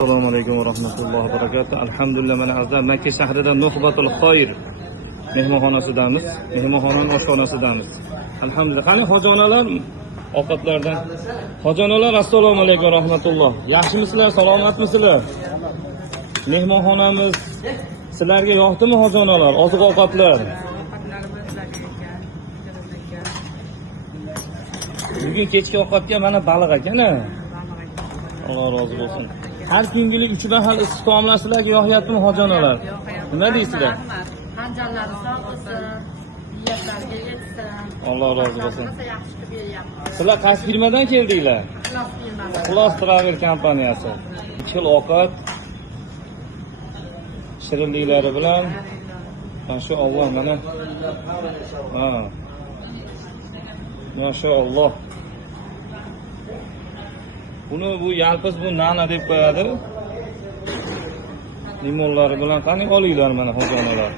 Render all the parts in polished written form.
Assalomu alaykum va rahmatullohi va barakatuh. Alhamdulillah, mana azizlar Makka shahrida Nuhbatul Xoyr mehmonxonasidamiz. Mehmonxonaning oshxonasidamiz. Alhamdulillah. Qani hojonalar ovqatlardan. Hojonalar assalomu alaykum va rahmatulloh. Yaxshimisizlar, salomatmisizlar? Mehmonxonamiz sizlarga yoqdimi hojonalar, oziq-ovqatlar? Bugun kechki ovqatga mana baliq ekan-a. Alloh rozi bo'lsin. Har kungilik 3 mahal issiq taomlar sizlarga yoqyaptimi hojonalar? Nima deysizlar? Qanjallari sog' bo'lsin, niyatlarga yetsin. Alloh rozi bo'lsin. Yaxshi qilib beryapmiz. Sizlar qaysi firmadan keldinglar? Ixlos firmasi. Ixlos Travel kompaniyasi. Chil ovqat shirinliklari bilan mashalloh mana. Ha. Mashalloh. Buni bu yalpiz bu nana deb qo'yadi. Limonlari bilan qani olinglar mana hojonalar.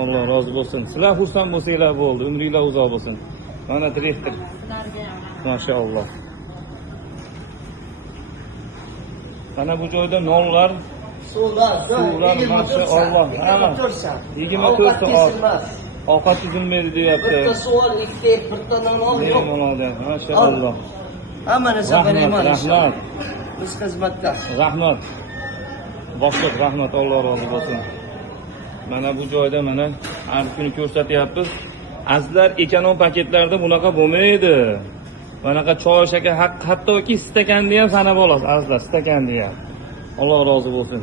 Alloh rozi bo'lsin. Sizlar xursand bo'lsanglar bo'ldi. Umringlar uzoq bo'lsin. Mana direktor. Mashalloh. Mana bu joyda nonlar, suvlar mashalloh. Ha. 24 soat. Ovqat tuzilmaydi deyapti. Bitta suv, bitta non yo'q. Mashalloh. Hamma narsa bilaman. Rahmat. Biz xizmatda. Rahmat. Boshliq rahmat, Alloh rozi bo'lsin. Mana bu joyda mana har kuni ko'rsatyapmiz. Azizlar, ekonom paketlarda bunaqa bo'lmaydi. Bunaqa choy, shakar, hattoki stakanni ham sanab olasiz, azizlar, stakanni ham. Alloh rozi bo'lsin.